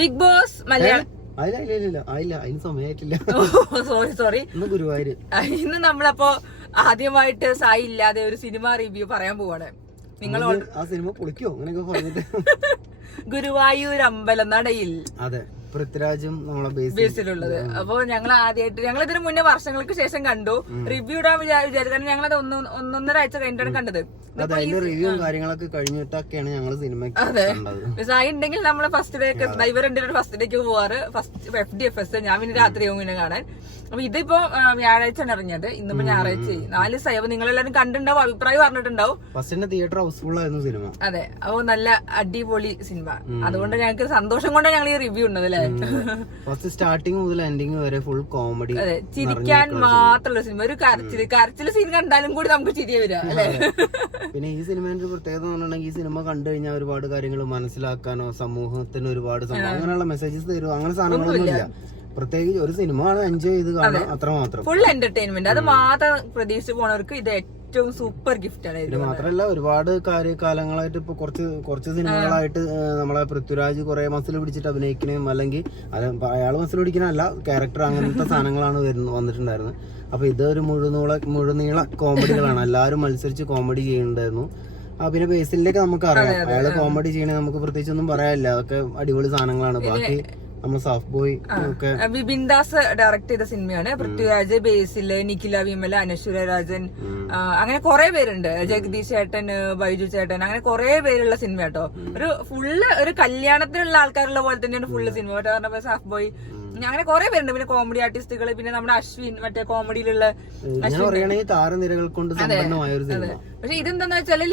Big boss Malayalam അതിന് സമയമായിട്ടില്ല. Sorry Guruvayur. ഇന്ന് നമ്മളപ്പോ ആദ്യമായിട്ട് സായി ഇല്ലാതെ ഒരു സിനിമ റിവ്യൂ പറയാൻ പോവാണ്. നിങ്ങൾ ആ സിനിമ പൊളിക്കോ അങ്ങനെയൊക്കെ പറഞ്ഞിട്ട് ഗുരുവായൂർ അമ്പലം നടയിൽ. അതെ, പൃഥ്വിരാജും നമ്മളെ ബേസിലുള്ളത്. അപ്പൊ ഞങ്ങൾ ആദ്യമായിട്ട് ഞങ്ങൾ ഇതിന് മുന്നേ വർഷങ്ങൾക്ക് ശേഷം കണ്ടു. റിവ്യൂ ഇടാൻ വിചാരിച്ചു. കാരണം ഞങ്ങളത് ഒന്നൊന്നര ആഴ്ച കഴിഞ്ഞിട്ടാണ് കണ്ടത്. റിവ്യൂ കാര്യങ്ങളൊക്കെ കഴിഞ്ഞിട്ടൊക്കെയാണ് ഞങ്ങൾ സിനിമ. അതെ, സായി ഉണ്ടെങ്കിൽ നമ്മള് ഫസ്റ്റ് ഡേക്ക് ഇവർ രണ്ടുപേരും ഫസ്റ്റ് ഡേക്ക് പോവാറ്. ഫസ്റ്റ് FDFS ഞാൻ പിന്നെ രാത്രിയാവും പിന്നെ കാണാൻ. അപ്പൊ ഇതിപ്പോ വ്യാഴാഴ്ചയാണ് ഇറങ്ങിയത്. ഇന്നിപ്പോ ഞായറാഴ്ച 4 ദിവസമായി. അപ്പൊ നിങ്ങളെല്ലാരും കണ്ടിട്ടുണ്ടാവും, അഭിപ്രായം പറഞ്ഞിട്ടുണ്ടാവും. ഫസ്റ്റ് തിയേറ്റർ ഹൗസ്ഫുൾ ആയിരുന്നു സിനിമ. അതെ, അപ്പൊ നല്ല അടിപൊളി സിനിമ. അതുകൊണ്ട് ഞങ്ങൾക്ക് സന്തോഷം കൊണ്ടാണ് ഞങ്ങൾ ഈ റിവ്യൂ ഉള്ളത് അല്ലേ. ഫസ്റ്റ് സ്റ്റാർട്ടിങ് മുതൽ എൻഡിങ് വരെ ഫുൾ കോമഡി. അതെ, ചിരിക്കാൻ മാത്രമുള്ള സിനിമ. ഒരു കരച്ചില് സീൻ കണ്ടാലും കൂടി നമുക്ക് ചിരിയെ വരിക അല്ലെ. പിന്നെ ഈ സിനിമേന്റെ പ്രത്യേകത എന്ന് പറഞ്ഞിട്ടുണ്ടെങ്കിൽ ഈ സിനിമ കണ്ടു കഴിഞ്ഞാൽ ഒരുപാട് കാര്യങ്ങൾ മനസ്സിലാക്കാനോ സമൂഹത്തിന് ഒരുപാട് അങ്ങനെയുള്ള മെസ്സേജസ് തരുമോ അങ്ങനെ സാധനങ്ങളൊന്നും ഇല്ല. പ്രത്യേകിച്ച് ഒരു സിനിമ എൻജോയ് ചെയ്ത് കാണാം, അത്ര മാത്രം. Full entertainment. അത് മാത്രം പ്രതീക്ഷിച്ച് പോണവർക്ക് ഇത് ഏറ്റവും സൂപ്പർ ഗിഫ്റ്റ് ആണ്. ഇത് മാത്രമല്ല ഒരുപാട് കാലങ്ങളായിട്ട് ഇപ്പൊ കുറച്ച് സിനിമകളായിട്ട് നമ്മളെ പൃഥ്വിരാജ് കുറെ മസിൽ പിടിച്ചിട്ട് അഭിനയിക്കണേയും അല്ലെങ്കിൽ അയാൾ മസിൽ പിടിക്കണല്ല, ക്യാരക്ടർ അങ്ങനത്തെ സാധനങ്ങളാണ് വന്നിട്ടുണ്ടായിരുന്നത്. അപ്പൊ ഇത് ഒരു മുഴുനീള കോമഡികളാണ്. എല്ലാവരും മത്സരിച്ച് കോമഡി ചെയ്യുന്നുണ്ടായിരുന്നു. പിന്നെ ബേസിലേക്ക് നമുക്ക് അറിയാം അയാള് കോമഡി ചെയ്യണേ, നമുക്ക് പ്രത്യേകിച്ച് ഒന്നും പറയാനില്ല. അതൊക്കെ അടിപൊളി സാധനങ്ങളാണ്. ബാക്കി നമ്മൾ സാഫ് ബോയ് ഒക്കെ വിപിൻ ദാസ് ഡയറക്ട് ചെയ്ത സിനിമയാണ്. പൃഥ്വിരാജ്, ബേസില്, നിഖില വിമല, അനശ്വര രാജൻ, അങ്ങനെ കുറെ പേരുണ്ട്. ജഗദീഷ് ചേട്ടൻ, ബൈജു ചേട്ടൻ, അങ്ങനെ കുറെ പേരുള്ള സിനിമ കേട്ടോ. ഒരു കല്യാണത്തിനുള്ള ആൾക്കാരുള്ള പോലെ തന്നെയാണ് ഫുള്ള് സിനിമ കേട്ടോ. പറഞ്ഞ സാഫ് ബോയ് അങ്ങനെ കുറെ പേരുണ്ട്. പിന്നെ കോമഡി ആർട്ടിസ്റ്റുകൾ, പിന്നെ നമ്മുടെ അശ്വിൻ, മറ്റേ കോമഡിയിലുള്ള താരനിരകൾ കൊണ്ട് സമ്പന്നമായ ഒരു സിനിമ. പക്ഷെ ഇതെന്താന്ന് വെച്ചാല്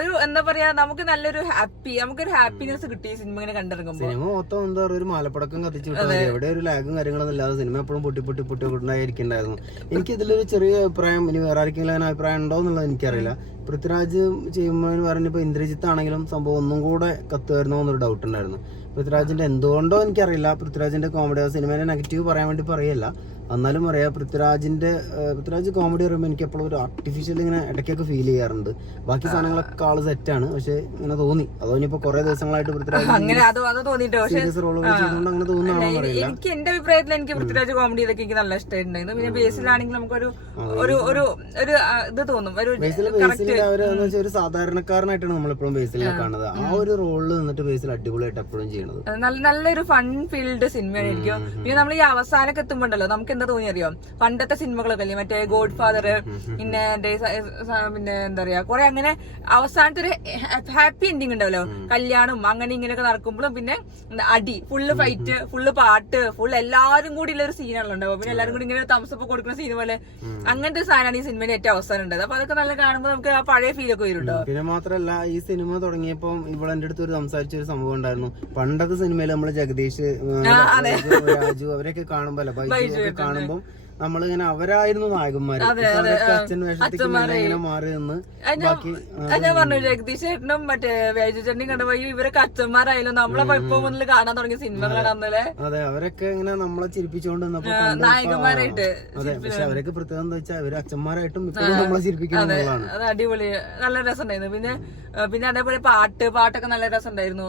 ഒരു എന്താ പറയാ, നമുക്കൊരു ഹാപ്പിനെസ് കിട്ടി ഈ സിനിമ ഇങ്ങനെ കണ്ടിറങ്ങുമ്പോൾ. സിനിമ മൊത്തം എന്താ പറയുക, ഒരു മാലപ്പടക്കം കത്തിച്ചു വിട്ടാൽ എവിടെ ഒരു ലാഗും കാര്യങ്ങളൊന്നും ഇല്ലാതെ സിനിമ എപ്പോഴും പൊട്ടിണ്ടായിരിക്കണ്ടായിരുന്നു. എനിക്ക് ഇതിലൊരു ചെറിയ അഭിപ്രായം, ഇനി വേറെ ആർക്കെങ്കിലും അഭിപ്രായം ഉണ്ടോ എന്നുള്ളത് എനിക്കറിയില്ല. പൃഥ്വിരാജ് ചെയ്യുമ്പോൾ പറഞ്ഞപ്പോ ഇന്ദ്രജിത്ത് ആണെങ്കിലും സംഭവം ഒന്നും കൂടെ കത്തുമായിരുന്നോ എന്നൊരു ഡൗട്ട് ഉണ്ടായിരുന്നു. പൃഥ്വിരാജിന്റെ എന്തുകൊണ്ടോ എനിക്കറിയില്ല. പൃഥ്വിരാജിന്റെ കോമഡി സിനിമേനെ നെഗറ്റീവ് പറയാൻ വേണ്ടി പറയല്ല, എന്നാലും പറയാം പൃഥ്വിരാജ് കോമഡി പറയുമ്പോൾ എനിക്ക് എപ്പോഴും ഒരു ആർട്ടിഫിഷ്യൽ ഇങ്ങനെ ഇടയ്ക്കൊക്കെ ഫീൽ ചെയ്യാറുണ്ട്. ബാക്കി സാധനങ്ങളൊക്കെ ആള് സെറ്റാണ്, പക്ഷെ ഇങ്ങനെ തോന്നി. അതോ ഇനിയിപ്പോ കുറെ ദിവസങ്ങളായിട്ട് പൃഥ്വിരാജ് സീരിയസ് റോളുകൾ ചെയ്തുകൊണ്ട് അങ്ങനെ തോന്നുന്നതാണോ അറിയില്ല. എനിക്ക് എന്റെ അഭിപ്രായത്തിൽ എനിക്ക് പൃഥ്വിരാജ് കോമഡി ഇതൊക്കെ എനിക്ക് നല്ല ഇഷ്ടമായിട്ടുണ്ടായിരുന്നു. പിന്നെ ബേസിലാണെങ്കിൽ നമുക്കൊരു ഇത് തോന്നും. ഒരു സാധാരണക്കാരനായിട്ടാണ് നമ്മളിപ്പോഴും ബേസിലെ കാണുന്നത്. ആ ഒരു റോളിൽ നിന്നിട്ട് ബേസിൽ അടിപൊളിയായിട്ട് എപ്പോഴും ചെയ്യണത്. നല്ലൊരു ഫൺ ഫീൽഡ് സിനിമയാണ് എനിക്ക്. പിന്നെ നമ്മൾ ഈ അവസാനമൊക്കെ എത്തുമ്പോണ്ടല്ലോ നമുക്ക് എന്താ തോന്നി അറിയോ, പണ്ടത്തെ സിനിമകളൊക്കെ അല്ലേ, മറ്റേ ഗോഡ് ഫാദർ, പിന്നെ എന്താ പറയാ കുറെ അങ്ങനെ അവസാനത്തെ ഒരു ഹാപ്പി എൻഡിങ് ഉണ്ടാവല്ലോ. കല്യാണം അങ്ങനെ ഇങ്ങനെയൊക്കെ നടക്കുമ്പോഴും പിന്നെ അടി, ഫുള്ള് ഫൈറ്റ്, ഫുള്ള് പാട്ട്, ഫുൾ എല്ലാവരും കൂടി ഉള്ള ഒരു സീനാണല്ലോ ഉണ്ടാവും. പിന്നെ എല്ലാവരും കൂടി ഇങ്ങനെ തംസപ്പ് കൊടുക്കുന്ന സീൻ പോലെ അങ്ങനത്തെ സാധനമാണ് ഈ സിനിമയിൽ ഏറ്റവും അവസാനം ഉണ്ടായത്. അപ്പൊ അതൊക്കെ നല്ല കാണുമ്പോൾ നമുക്ക് ആ പഴയ ഫീലൊക്കെ വരുന്നുണ്ടോ. പിന്നെ മാത്രല്ല ഈ സിനിമ തുടങ്ങിയപ്പോ ഇവിടെ എന്റെ അടുത്ത് ഒരു സംസാരിച്ച ഒരു സംഭവം ഉണ്ടായിരുന്നു. പണ്ടത്തെ സിനിമയിൽ നമ്മള് ജഗദീഷ്, രാജു അവരൊക്കെ കാണുമ്പോ കാണുമ്പോ നമ്മളിങ്ങനെ അവരായിരുന്നു നായകന്മാര്. അച്ഛൻ വേഷത്തേക്ക് ഇങ്ങനെ മാറി നിന്ന് ഞാൻ പറഞ്ഞു ജഗദീഷ് ചേട്ടനും മറ്റേ വേജു ചേട്ടനും കണ്ടപ്പോ ഇവരൊക്കെ അച്ഛന്മാരായാലും നമ്മളെ ഇപ്പൊ മുന്നിൽ കാണാൻ തുടങ്ങിയ സിനിമകളാണ് അന്നല്ലേ. അതെ, അവരൊക്കെ ഇങ്ങനെ നമ്മളെ ചിരിപ്പിച്ചുകൊണ്ട് നായകന്മാരായിട്ട്. അതെ, പക്ഷെ അവരൊക്കെ പ്രത്യേകം എന്താ വെച്ചാൽ അവര് അച്ഛന്മാരായിട്ടും ഇപ്പോഴും നമ്മളെ ചിരിപ്പിക്കുന്നതാണ്. അത് അടിപൊളി, നല്ല രസമുണ്ടായിരുന്നു. പിന്നെ അതേപോലെ പാട്ടൊക്കെ നല്ല രസമുണ്ടായിരുന്നു.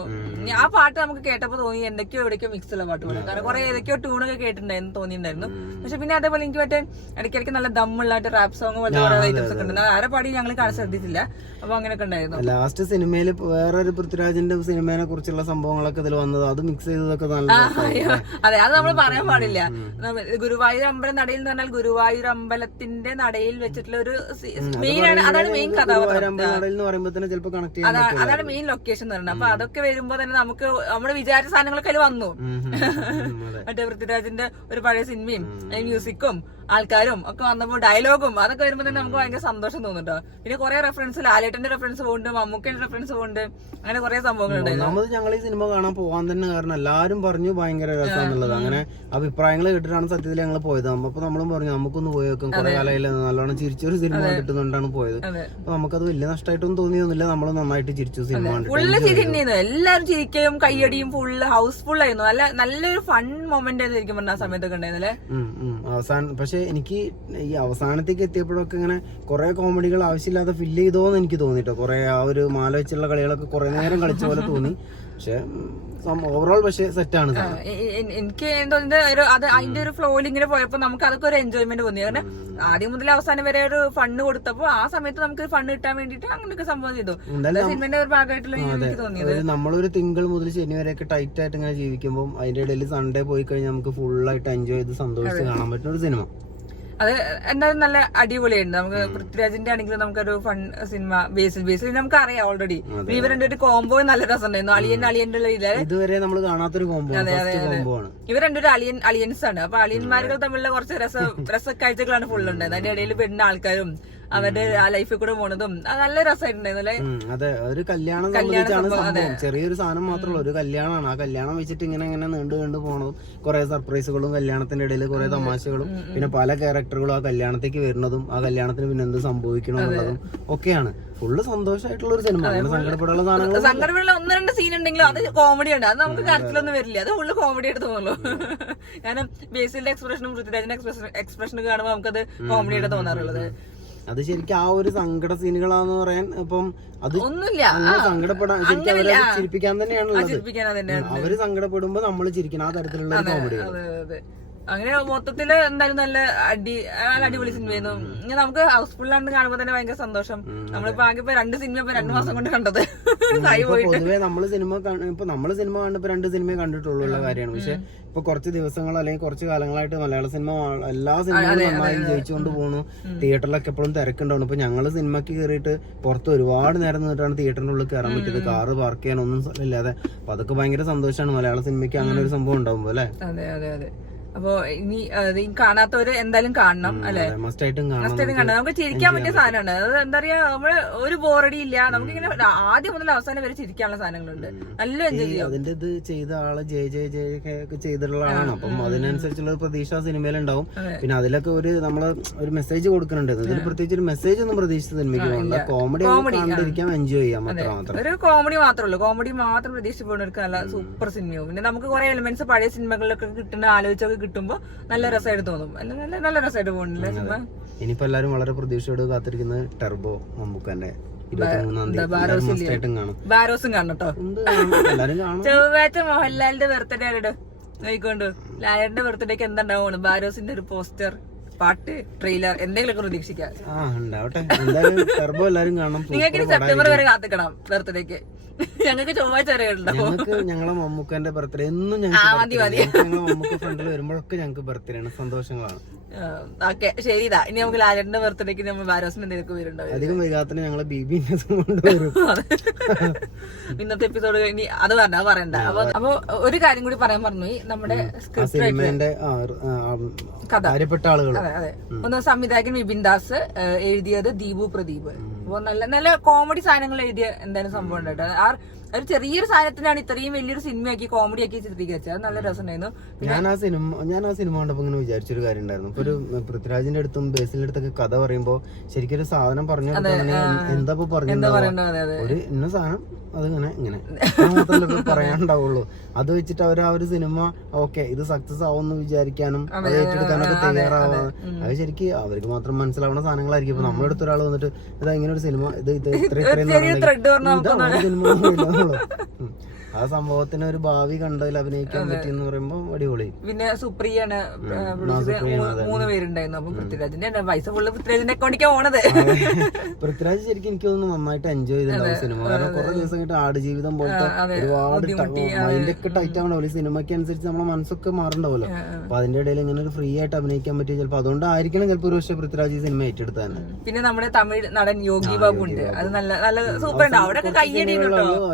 ആ പാട്ട് നമുക്ക് കേട്ടപ്പോ തോന്നി എന്തൊക്കെയോ എവിടേക്കോ മിക്സ് ഉള്ള പാട്ട് പോലെ. കാരണം കുറെ ഏതൊക്കെയോ ട്യൂണൊക്കെ കേട്ടിട്ടുണ്ടായിരുന്നു, തോന്നിയിട്ടുണ്ടായിരുന്നു. പക്ഷെ പിന്നെ അതേപോലെ എനിക്ക് മറ്റേ ഇടയ്ക്കിടയ്ക്ക് നല്ല ദമ്മുള്ളായിട്ട് റാപ്പ് സോങ് പോലത്തെ ഓരോ ഐറ്റംസ് ഒക്കെ ഉണ്ട്. ആരെ പാടി ഞങ്ങൾ കാണാൻ ശ്രദ്ധിച്ചില്ല. അപ്പൊ അങ്ങനെയൊക്കെ ഉണ്ടായിരുന്നു. ലാസ്റ്റ് സിനിമയിൽ വേറൊരു പൃഥ്വിരാജിന്റെ സിനിമയെ കുറിച്ചുള്ള സംഭവങ്ങളൊക്കെ ഇതിൽ വന്നത്, അത് മിക്സ് ചെയ്തതൊക്കെ നല്ല. അതെ, അത് നമ്മൾ പറയാൻ പാടില്ല. ഗുരുവായൂർ അമ്പലം നടയിൽ എന്ന് പറഞ്ഞാൽ ഗുരുവായൂർ അമ്പലത്തിന്റെ നടയിൽ വെച്ചിട്ടുള്ള ഒരു മെയിൻ ആണ്. അതാണ് മെയിൻ കഥാപാത്രം. അതാണ് മെയിൻ ലൊക്കേഷൻ എന്ന് പറയുന്നത്. അപ്പൊ അതൊക്കെ വരുമ്പോ തന്നെ നമുക്ക് നമ്മള് വിചാരിച്ച സാധനങ്ങളൊക്കെ അതിൽ വന്നു. മറ്റേ പൃഥ്വിരാജിന്റെ ഒരു പഴയ സിനിമയും മ്യൂസിക്കും ആൾക്കാരും ഒക്കെ വന്നപ്പോ ഡയലോഗും അതൊക്കെ വരുമ്പോ തന്നെ നമുക്ക് ഭയങ്കര സന്തോഷം തോന്നുന്നുണ്ടോ. പിന്നെ കുറെ റെഫറൻസ്, ലാലേട്ടന്റെ റെഫറൻസ് പോകുന്നുണ്ട്, മമ്മൂക്കന്റെ റെഫറൻസ് പോകുന്നുണ്ട്, അങ്ങനെ കുറെ സംഭവങ്ങളുണ്ട്. ഒന്നാമത് ഞങ്ങൾ ഈ സിനിമ കാണാൻ പോകാൻ തന്നെ കാരണം എല്ലാരും പറഞ്ഞു ഭയങ്കര രസമാണെന്നുള്ളത്. അങ്ങനെ അഭിപ്രായങ്ങൾ കേട്ടിട്ടാണ് സത്യത്തിൽ ഞങ്ങൾ പോയത്. അപ്പൊ നമ്മളും പറഞ്ഞു നമുക്കൊന്ന് പോയി വെക്കും, കുറെ കാലമായില്ല, നല്ലോണം ചിരിച്ചൊരു സിനിമ കിട്ടുന്നുണ്ടാണ് പോയത്. അപ്പൊ നമുക്കത് വലിയ നഷ്ടമായിട്ടൊന്നും തോന്നിയൊന്നുമില്ല. നമ്മൾ നന്നായിട്ട് ചിരിച്ചു സിനിമ. ഫുള്ള് ചിരി തന്നെയായിരുന്നു, എല്ലാരും ചിരിക്കുകയും കയ്യടിയും ഫുള്ള് ഹൗസ്ഫുൾ ആയിരുന്നു. നല്ലൊരു ഫൺ മൊമെന്റ് ആയിരിക്കും പറഞ്ഞ ആ സമയത്തൊക്കെ ഉണ്ടായിരുന്നല്ലേ. അവസാനം പക്ഷെ എനിക്ക് ഈ അവസാനത്തേക്ക് എത്തിയപ്പോഴൊക്കെ ഇങ്ങനെ കുറെ കോമഡികൾ ആവശ്യമില്ലാതെ ഫില്ല് ചെയ്തോന്ന് എനിക്ക് തോന്നിട്ടോ. കുറെ ആ ഒരു മാല വെച്ചുള്ള കളികളൊക്കെ കുറെ നേരം കളിച്ച പോലെ തോന്നി. പക്ഷെ ഓവറോൾ പക്ഷെ സെറ്റാണ്. എനിക്ക് തോന്നുന്നത് അതിന്റെ ഒരു ഫ്ലോയിൽ ഇങ്ങനെ പോയപ്പോ നമുക്ക് അതൊക്കെ ഒരു എൻജോയ്മെന്റ് തോന്നി. കാരണം ആദ്യം മുതൽ അവസാനം വരെ ഒരു ഫണ്ട് കൊടുത്തപ്പോ ആ സമയത്ത് നമുക്ക് ഫണ്ട് കിട്ടാൻ വേണ്ടിട്ട് അങ്ങനെയൊക്കെ സംഭവം ചെയ്തു. സിനിമന്റെ ഒരു ഭാഗമായിട്ടുള്ള എനിക്ക് തോന്നിയത് നമ്മളൊരു തിങ്കൾ മുതൽ ശനി വരെയൊക്കെ ടൈറ്റ് ആയിട്ട് ഇങ്ങനെ ജീവിക്കുമ്പോൾ അതിന്റെ ഇടയിൽ സൺഡേ പോയി കഴിഞ്ഞാൽ നമുക്ക് ഫുള്ളായിട്ട് എൻജോയ് ചെയ്ത് സന്തോഷിച്ച് കാണാൻ പറ്റുന്ന ഒരു സിനിമ. അത് എന്തായാലും നല്ല അടിപൊളിയായിരുന്നു. നമുക്ക് പൃഥ്വിരാജിന്റെ ആണെങ്കിലും നമുക്കൊരു ഫൺ സിനിമ ബേസിൽ നമുക്ക് അറിയാം ഓൾറെഡി. ഇവരുടെ ഒരു കോംബോ നല്ല രസമുണ്ടായിരുന്നു. അളിയന്റെ ഇതുവരെ നമ്മൾ കാണാത്തൊരു കോംബോ. ഇവർ രണ്ടൊരു അലിയൻസ് ആണ്. അപ്പൊ അളിയന്മാരുകൾ തമ്മിലുള്ള കുറച്ച് രസക്കാഴ്ചകളാണ് ഫുള്ള് ഉണ്ടായത്. അതിന്റെ ഇടയിൽ പെടുന്ന ആൾക്കാരും അവരുടെ ആ ലൈഫിൽ കൂടെ പോണതും നല്ല രസമായിട്ടുണ്ടായിരുന്നു അല്ലേ. അതെ, ഒരു കല്യാണം സംബന്ധിച്ചാണ് സംഭവം. ചെറിയൊരു സാധനം മാത്രമല്ല, ഒരു കല്യാണമാണ്. ആ കല്യാണം വെച്ചിട്ട് ഇങ്ങനെ നീണ്ടു പോണതും കുറെ സർപ്രൈസുകളും കല്യാണത്തിന്റെ ഇടയിൽ കുറെ തമാശകളും പിന്നെ പല ക്യാരക്ടറുകളും ആ കല്യാണത്തേക്ക് വരുന്നതും ആ കല്യാണത്തിന് പിന്നെ എന്ത് സംഭവിക്കണം എന്നുള്ളതും ഒക്കെയാണ്. ഫുള്ള് സന്തോഷമായിട്ടുള്ള ഒരു സിനിമ. സങ്കടപ്പെടാനുള്ള സാധനങ്ങൾ, സങ്കടപ്പെടുള്ള 1-2 സീൻ ഉണ്ടെങ്കിലും അത് കോമഡി ഉണ്ട്. അത് നമുക്ക് കരച്ചിലൊന്നും വരില്ല. അത് ഫുള്ള് കോമഡി ആയിട്ട് തോന്നുള്ളൂ. കാരണം ബേസിലിന്റെ എക്സ്പ്രഷനും പൃഥ്വിരാജിന്റെ എക്സ്പ്രഷനൊക്കെ കാണുമ്പോൾ നമുക്കത് കോമഡി ആയിട്ട് തോന്നാറുള്ളത്. അത് ശരിക്കും ആ ഒരു സങ്കട സീനുകളാന്ന് പറയാൻ ഇപ്പം അത് ഒന്നുമില്ല. സങ്കടപ്പെടാൻ ശരിക്കും അവരെ ചിരിപ്പിക്കാൻ തന്നെയാണുള്ളത്. അവര് സങ്കടപ്പെടുമ്പോ നമ്മൾ ചിരിക്കണം. ആ തരത്തിലുള്ള കോമഡി. അങ്ങനെ മൊത്തത്തില് എന്തായാലും നല്ല അടിപൊളി സിനിമയായിരുന്നു. ഇങ്ങനെ നമുക്ക് ഹൗസ്ഫുള്ളാണെന്ന് കാണുമ്പോ തന്നെ ഭയങ്കര സന്തോഷം. നമ്മളിപ്പോ ആകെ 2 സിനിമ 2 മാസം കൊണ്ട് കണ്ടത്. പൊതുവെ നമ്മള് സിനിമ കണ്ടപ്പോ 2 സിനിമയെ കണ്ടിട്ടുള്ള കാര്യമാണ്. പക്ഷെ ഇപ്പൊ കുറച്ച് ദിവസങ്ങൾ അല്ലെങ്കിൽ കുറച്ച് കാലങ്ങളായിട്ട് മലയാള സിനിമ എല്ലാ സിനിമകളും നന്നായി ജയിച്ചുകൊണ്ട് പോകുന്നു. തിയേറ്ററിലൊക്കെ എപ്പോഴും തിരക്കുണ്ടാവും. ഇപ്പൊ ഞങ്ങള് സിനിമക്ക് കയറിയിട്ട് പുറത്ത് ഒരുപാട് നേരം നിന്നിട്ടാണ് തിയേറ്ററിന്റെ ഉള്ളിൽ കയറാൻ പറ്റിയത്. കാറ് പാർക്ക് ചെയ്യാൻ ഒന്നും ഇല്ലാതെ. അപ്പൊ അതൊക്കെ ഭയങ്കര സന്തോഷമാണ് മലയാള സിനിമയ്ക്ക് അങ്ങനെ ഒരു സംഭവം ഉണ്ടാവുമ്പോ അല്ലെ. അതെ. അപ്പൊ ഇനി കാണാത്തവര് എന്തായാലും കാണണം അല്ലെ. മസ്റ്റായിട്ടും കാണണം. നമുക്ക് ചിരിക്കാൻ പറ്റിയ സാധനമാണ്. അത് എന്താ പറയാ, നമ്മള് ഒരു ബോറടി ഇല്ല. നമുക്കിങ്ങനെ ആദ്യം മുതൽ അവസാനം വരെ ചിരിക്കാനുള്ള സാധനങ്ങളുണ്ട്. നല്ല എൻജോയ് ചെയ്യാം. അതിന്റെ ഇത് ചെയ്ത ആള് ജയ ചെയ്തിട്ടുള്ള ആളാണ്. അപ്പം അതിനനുസരിച്ചുള്ള ഒരു പ്രതീക്ഷ ആ സിനിമയിലുണ്ടാവും. പിന്നെ അതിലൊക്കെ നമ്മള് ഒരു മെസ്സേജ് കൊടുക്കുന്നുണ്ട്. ഇതിൽ പ്രത്യേകിച്ച് ഒരു മെസ്സേജ് ഒന്നും പ്രതീക്ഷിച്ച സിനിമയ്ക്ക് വേണ്ട. കോമഡി കണ്ടിരിക്കാൻ എൻജോയ് ചെയ്യാം. ഒരു കോമഡി മാത്രമേ ഉള്ളൂ. കോമഡി മാത്രം പ്രതീക്ഷിച്ച് പോകുന്നവർക്ക് നല്ല സൂപ്പർ സിനിമയാവും. പിന്നെ നമുക്ക് കുറെ എലിമെന്റ്സ് പഴയ സിനിമകളിലൊക്കെ കിട്ടുന്ന ആലോചിച്ചൊക്കെ കിട്ടുമ്പോ നല്ല രസമായിട്ട് തോന്നും. നല്ല രസമായിട്ട് പോകുന്നില്ലേ സിനിമ. ഇനിയിപ്പോ എല്ലാരും വളരെ പ്രതീക്ഷയോട് കാത്തിരിക്കുന്നത് ടർബോ മമ്മൂക്കന്റെ 23-ാം തീയതി ബാരോസും കാണണം കേട്ടോ. ചൊവ്വാഴ്ച മോഹൻലാലിന്റെ ബർത്ത്ഡേ ആണ്. നോയിക്കൊണ്ട് ലായറിന്റെ ബർത്ത്ഡേക്ക് എന്താണ്ടാവും? ബാരോസിന്റെ ഒരു പോസ്റ്റർ, പാട്ട്, ട്രെയിലർ എന്തെങ്കിലുമൊക്കെ പ്രതീക്ഷിക്കാം. നിങ്ങൾക്ക് സെപ്റ്റംബർ വരെ കാത്തിക്കണം ബർത്ത്ഡേക്ക്. ഞങ്ങൾക്ക് ചൊവ്വാഴ്ച വരെ ഞങ്ങൾക്ക് ഞങ്ങളെ മമ്മൂക്കന്റെ ബർത്ത്ഡേ എന്നും ഞങ്ങളുടെ മമ്മൂക്ക ഫ്രണ്ടിൽ വരുമ്പോഴൊക്കെ ഞങ്ങൾക്ക് ബർത്ത്ഡേ ആണ്, സന്തോഷങ്ങളാണ്. ഓക്കെ, ശരിതാ. ഇനി നമുക്ക് ലാലേട്ടന്റെ ബർത്ത്ഡേക്ക് നമ്മൾ ബാരോസിന് എന്തെങ്കിലും വരുന്നുണ്ടാവും. അധികം വൈകാത്തിന് ഞങ്ങളെ ബീബി കൊണ്ടുവരും. ഇന്നത്തെ എപ്പിസോഡ് ഇനി അത് പറയണ്ട. അപ്പൊ ഒരു കാര്യം കൂടി പറയാൻ പറഞ്ഞു. നമ്മുടെ സിനിമേന്റെ കാര്യപ്പെട്ട ആളുകൾ. അതെ. ഒന്ന് സംവിധായകൻ വിപിൻ ദാസ്, എഴുതിയത് ദീപു പ്രദീപ്. അപ്പൊ നല്ല കോമഡി സാധനങ്ങൾ എഴുതിയ എന്തായാലും സംഭവം ഉണ്ടായിട്ട് ഒരു ചെറിയൊരു സാധനത്തിനാണ് ഇത്രയും വലിയൊരു സിനിമയാക്കി കോമഡി ആക്കി ചിത്രീകരിച്ചത്. അത് നല്ല രസമുണ്ടായിരുന്നു. ഞാൻ ആ സിനിമ കണ്ടപ്പോ ഇങ്ങനെ വിചാരിച്ചൊരു കാര്യം ഉണ്ടായിരുന്നു. ഇപ്പൊ ഒരു പൃഥ്വിരാജിന്റെ അടുത്തും ബേസിലിന്റെ അടുത്തൊക്കെ കഥ പറയുമ്പോ ശരിക്കും ഒരു സാധനം പറഞ്ഞു എന്താ പറഞ്ഞു ഒരു ഇന്ന സാധനം അതിങ്ങനെ ഇങ്ങനെ പറയാനുണ്ടാവുള്ളൂ. അത് വെച്ചിട്ട് അവർ ആ ഒരു സിനിമ ഓക്കെ ഇത് സക്സസ് ആവുമെന്ന് വിചാരിക്കാനും അത് ഏറ്റെടുക്കാനൊക്കെ തയ്യാറാവാ. അത് ശരിക്കും അവർക്ക് മാത്രം മനസ്സിലാവുന്ന സാധനങ്ങളായിരിക്കും. ഇപ്പൊ നമ്മുടെ അടുത്ത് ഒരാൾ വന്നിട്ട് ഇതാ ഇങ്ങനെ ഒരു സിനിമ ഇത് സിനിമ ആ സംഭവത്തിന് ഒരു ഭാവി കണ്ടതിൽ അഭിനയിക്കാൻ പറ്റിയെന്ന് പറയുമ്പോ അടിപൊളി. പിന്നെ സുപ്രിയാണ് 3 പേരുണ്ടായിരുന്നു. അപ്പൊ പൃഥ്വിരാജിന്റെ പൈസ ഫുള്ള് പൃഥ്വിരാജിന്റെ അക്കൗണ്ടിക്കാ പോണത്. പൃഥ്വിരാജ് ശരിക്കും എനിക്ക് തോന്നുന്നു നന്നായിട്ട് എൻജോയ് ചെയ്തിട്ടുണ്ടാവും സിനിമ. കാരണം കുറെ ദിവസം കഴിഞ്ഞിട്ട് ആടുജീവിതം പോലത്തെ ഒരുപാട് മൈൻഡൊക്കെ ടൈറ്റ് ആവണല്ലോ. ഈ സിനിമയ്ക്ക് അനുസരിച്ച് നമ്മളെ മനസ്സൊക്കെ മാറണ്ടാവല്ലോ. അപ്പൊ അതിന്റെ ഇടയിൽ ഇങ്ങനെ ഒരു ഫ്രീ ആയിട്ട് അഭിനയിക്കാൻ പറ്റിയ ചിലപ്പോൾ അതുകൊണ്ടായിരിക്കണം ചിലപ്പോൾ ഒരു പക്ഷേ പൃഥ്വിരാജ് ഈ സിനിമ ഏറ്റെടുത്താൻ. പിന്നെ നമ്മുടെ തമിഴ് നടൻ യോഗി ബാബു ഉണ്ട്. അത് നല്ല സൂപ്പർ ഉണ്ട്. അവിടെ കയ്യടി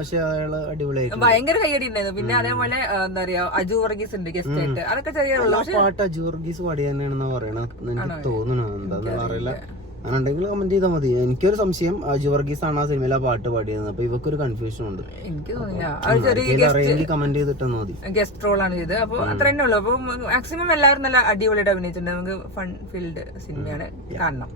പക്ഷെ അയാള് അടിപൊളിയായിട്ട് ഭയങ്കര കയ്യടി ഉണ്ടായിരുന്നു. പിന്നെ അതേപോലെ എന്താ പറയാ അജു വർഗീസ് ഉണ്ട് ഗസ്റ്റ് ആയിട്ട്. അതൊക്കെ ചെറിയ പാട്ട് അജു വർഗീസ് പാടി തന്നെയാണെന്നാ പറയണത്. എനിക്ക് തോന്നുന്നു, എന്താന്ന് അറിയില്ല. അങ്ങനെയുണ്ടെങ്കിൽ കമന്റ് ചെയ്താൽ മതി. എനിക്കൊരു സംശയം, അജു വർഗീസ് ആണ് ആ സിനിമയിൽ ആ പാട്ട് പാടിയത്. അപ്പൊ ഇവക്കൊരു കൺഫ്യൂഷൻ ഉണ്ട്. എനിക്ക് തോന്നില്ല, കമന്റ് ചെയ്തിട്ടാ മതി. ഗസ്റ്റ് റോൾ ആണ് ചെയ്തത്. അപ്പൊ അത്ര തന്നെ ഉള്ളു. അപ്പൊ മാക്സിമം എല്ലാവരും നല്ല അടിപൊളിയായിട്ട് അഭിനയിച്ചിട്ടുണ്ട്. നമുക്ക് ഫൺ ഫീൽഡ് സിനിമയാണ്, കാണണം.